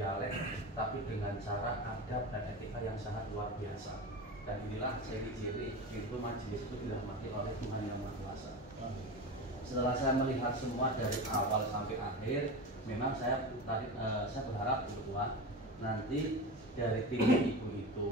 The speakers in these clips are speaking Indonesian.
dialek, tapi dengan cara adab dan etika yang sangat luar biasa. Dan inilah ciri-ciri pintu majelis itu dirahmati oleh Tuhan Yang Maha Kuasa. Setelah saya melihat semua dari awal sampai akhir, memang saya berharap Tuhan nanti dari tim ibu itu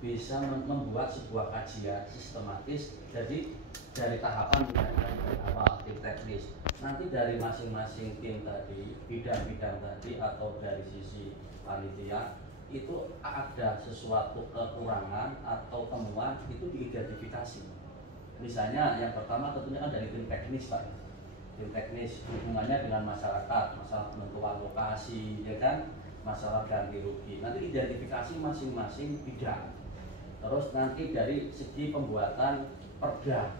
bisa membuat sebuah kajian sistematis. Jadi dari tahapan dari awal tim teknis, nanti dari masing-masing tim tadi, bidang-bidang tadi atau dari sisi panitia itu ada sesuatu kekurangan atau temuan itu diidentifikasi. Misalnya yang pertama tentunya kan dari tim teknis Pak. Tim teknis hubungannya dengan masyarakat, masalah penentuan lokasi, ya kan, masalah ganti rugi. Nanti identifikasi masing-masing bidang. Terus nanti dari segi pembuatan perda,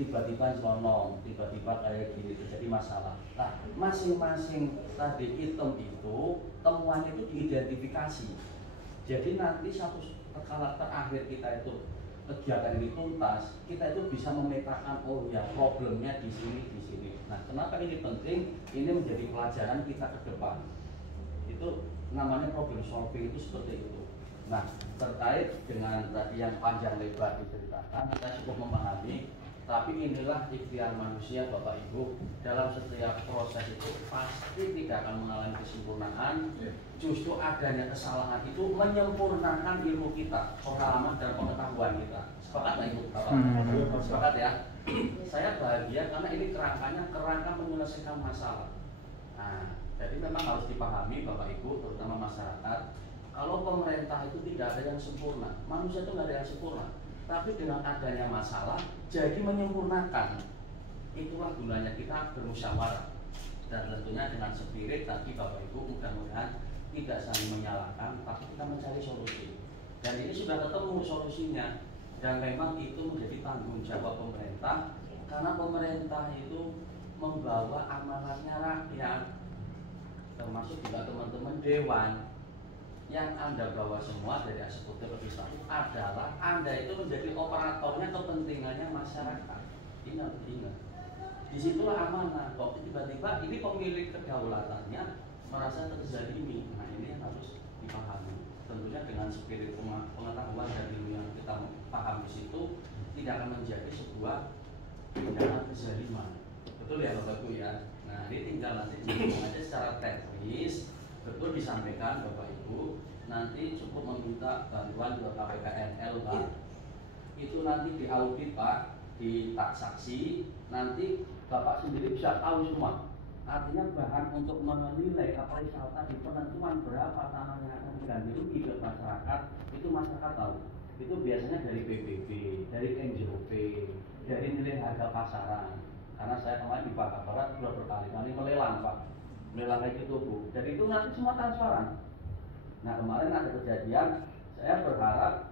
tiba-tiba nyelonong, tiba-tiba kayak gini terjadi masalah. Nah, masing-masing tadi item itu temuannya itu diidentifikasi. Jadi nanti satu kala terakhir kita itu kegiatan ini tuntas, kita itu bisa memetakan oh ya problemnya di sini di sini. Nah, kenapa ini penting? Ini menjadi pelajaran kita ke depan. Itu namanya problem solving itu seperti itu. Nah, terkait dengan tadi yang panjang lebar diceritakan, saya cukup memahami. Tapi inilah ikhtiar manusia Bapak Ibu, dalam setiap proses itu pasti tidak akan mengalami kesempurnaan. Justru adanya kesalahan itu menyempurnakan ilmu kita, pengalaman dan pengetahuan kita. Sepakat nggak Ibu? Bapak? Sepakat ya? Saya bahagia karena ini kerangka menyelesaikan masalah. Nah, jadi memang harus dipahami Bapak Ibu, terutama masyarakat. Kalau pemerintah itu tidak ada yang sempurna, manusia itu nggak ada yang sempurna. Tapi dengan adanya masalah, jadi menyempurnakan. Itulah gunanya kita bermusyawarah. Dan tentunya dengan spirit tadi Bapak Ibu, mudah-mudahan tidak saling menyalahkan, tapi kita mencari solusi. Dan ini sudah ketemu solusinya. Dan memang itu menjadi tanggung jawab pemerintah, karena pemerintah itu membawa amanatnya rakyat, termasuk juga teman-teman dewan. Yang Anda bawa semua dari eksekutif legislatif adalah Anda itu menjadi operatornya kepentingannya masyarakat. Ingat. Disitulah amanah. Kok tiba-tiba ini pemilik kedaulatannya merasa terzalimi. Nah, ini yang harus dipahami. Tentunya dengan spirit pengetahuan dan ilmu yang kita paham di situ tidak akan menjadi sebuah tindakan kezaliman. Betul ya Bapak Ibu ya. Nah, ini tinggal nanti aja secara teknis betul disampaikan Bapak Ibu, nanti cukup meminta bantuan ke KPKNL Pak. Itu nanti diaudit Pak, ditaksasi, nanti Bapak sendiri bisa tahu semua. Artinya bahan untuk menilai appraisal tadi, penentuan berapa tanah yang akan diganti rugi ke masyarakat, itu masyarakat tahu. Itu biasanya dari PBB, dari NJOP, dari nilai harga pasaran. Karena saya kemarin di Bangka Barat sudah berkali-kali melelang Pak, melelang kayak gitu Bu. Jadi itu nanti semua transparan. Nah, kemarin ada kejadian, saya berharap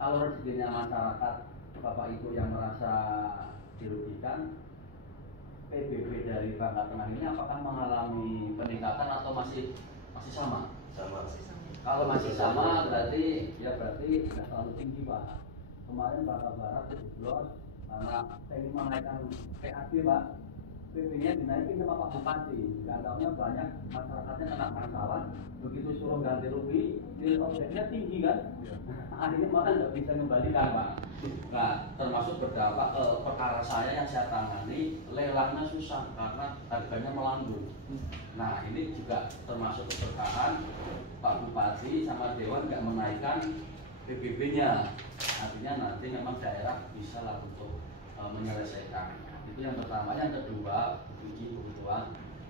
kalau rezekinya masyarakat Bapak Ibu yang merasa dirugikan, PBB dari Bangka Tengah ini apakah mengalami peningkatan atau masih sama? Sama. Kalau masih sama berarti tidak terlalu tinggi Pak. Kemarin Bangka Barat jeblok karena ingin menaikkan PAD Pak, PP-nya dinaikin sama Pak Bupati. Gantaunya banyak, masyarakatnya kena masalah. Begitu suruh ganti rugi, nilai objeknya tinggi kan? Akhirnya malah nggak bisa kembalikan Pak. Nah, termasuk berdampak perkara saya yang saya tangani, lelangnya susah karena harganya melambung. Nah, ini juga termasuk keberkahan Pak Bupati sama Dewan nggak menaikkan PBB-nya. Artinya nanti memang daerah bisa lah untuk menyelesaikan. Itu yang pertama. Yang kedua,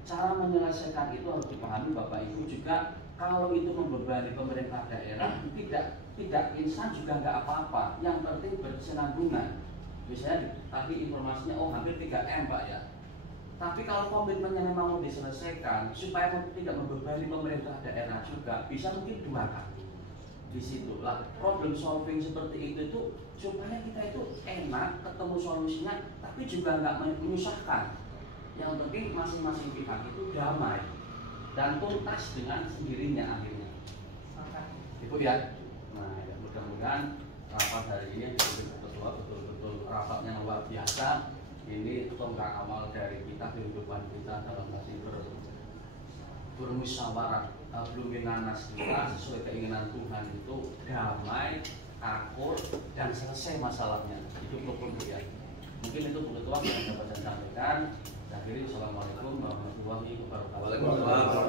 cara menyelesaikan itu harus dipahami Bapak Ibu juga. Kalau itu membebani pemerintah daerah, tidak instan juga nggak apa-apa. Yang penting berkesinambungan. Misalnya tadi informasinya hampir 3M Pak ya. Tapi kalau komitmennya memang mau diselesaikan supaya tidak membebani pemerintah daerah juga, bisa mungkin 2 kali. Disitulah problem solving seperti itu supaya kita itu enak ketemu solusinya, tapi juga nggak menyusahkan. Yang penting masing-masing pihak itu damai dan tuntas dengan sendirinya akhirnya. Ibu ya. Nah, ya mudah-mudahan rapat hari ini ketua betul-betul rapatnya luar biasa. Ini tonggak awal dari kita, kehidupan kita dalam masih bermusyawarah, belum minanas kita sesuai keinginan Tuhan itu damai, akur, dan selesai masalahnya. Itu problem ya. Mungkin itu kebutuhan yang dapat saya sampaikan. Akhirnya, Assalamualaikum warahmatullahi wabarakatuh.